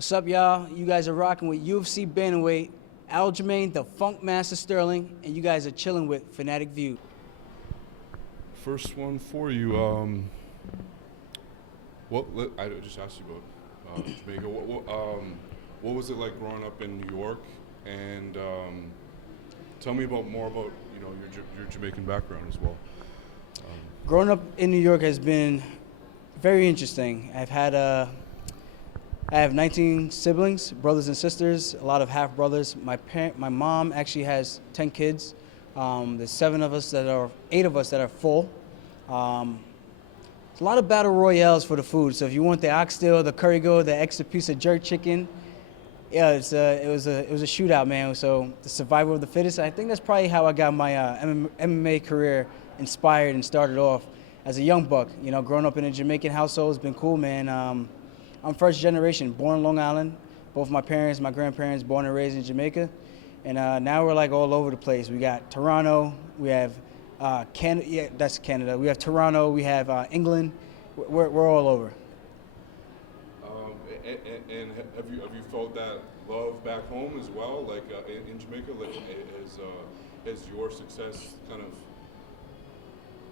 What's up, y'all? You guys are rocking with UFC Bantamweight, Aljamain, the Funk Master Sterling, and you guys are chilling with Fanatics View. First one for you. I just asked you about Jamaica. What was it like growing up in New York? And tell me more about your Jamaican background as well. Growing up in New York has been very interesting. I have 19 siblings, brothers and sisters, a lot of half brothers. My mom actually has 10 kids. There's 8 of us that are full. There's a lot of battle royales for the food. So if you want the oxtail, the curry goat, the extra piece of jerk chicken, yeah, it was a shootout, man. So the survival of the fittest. I think that's probably how I got my MMA career inspired and started off as a young buck. You know, growing up in a Jamaican household has been cool, man. I'm first generation, born in Long Island. Both my parents, my grandparents, born and raised in Jamaica. And now we're like all over the place. We got Toronto, we have Canada, yeah, that's Canada. We have Toronto, we have England. We're all over. And have you felt that love back home as well, like in Jamaica? Like, has your success kind of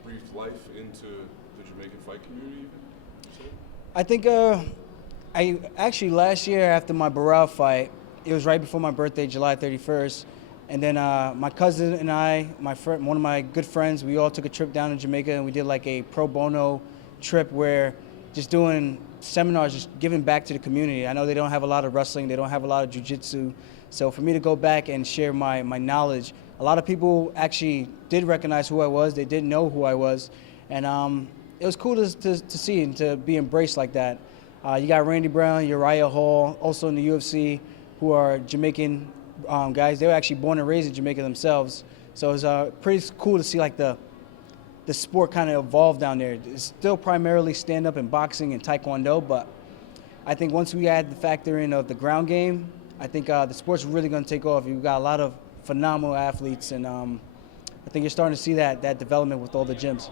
breathed life into the Jamaican fight community? I think I actually last year after my Barral fight, it was right before my birthday, July 31st, and then my cousin and I, one of my good friends, we all took a trip down to Jamaica and we did like a pro bono trip where just doing seminars, just giving back to the community. I know they don't have a lot of wrestling, they don't have a lot of jiu-jitsu, so for me to go back and share my knowledge, a lot of people actually did recognize who I was, they didn't know who I was, and it was cool to see and to be embraced like that. You got Randy Brown, Uriah Hall, also in the UFC, who are Jamaican guys. They were actually born and raised in Jamaica themselves. So it was pretty cool to see like the sport kind of evolve down there. It's still primarily stand-up and boxing and taekwondo, but I think once we add the factor in of the ground game, I think the sport's really going to take off. You've got a lot of phenomenal athletes, and I think you're starting to see that development with all the gyms.